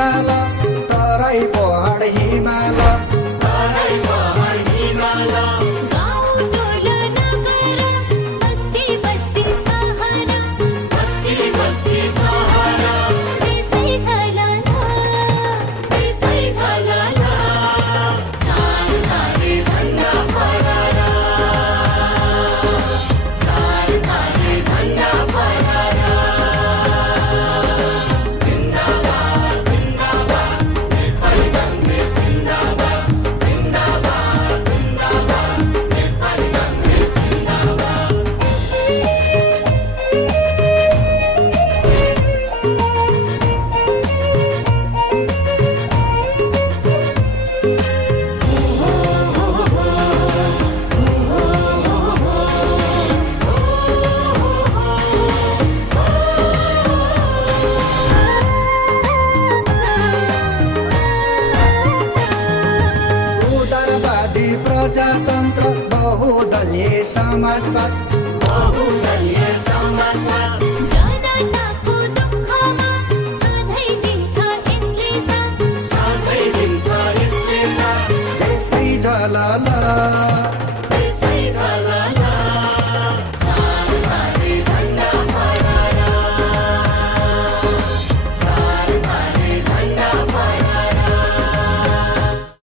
विशाल तराई पहाड हिमाल गाउँ टोला नगर बस्ती बस्ती सहारा त्यसै झलला चार तारे झन्डा फहरारा जिन्दाबाद जिन्दाबाद नेपाली कांग्रेस जिन्दाबाद जिन्दाबाद जिन्दाबाद नेपाली कांग्रेस जिन्दाबाद उदारवादी प्रजातन्त्र बहुदलीय समाजवाद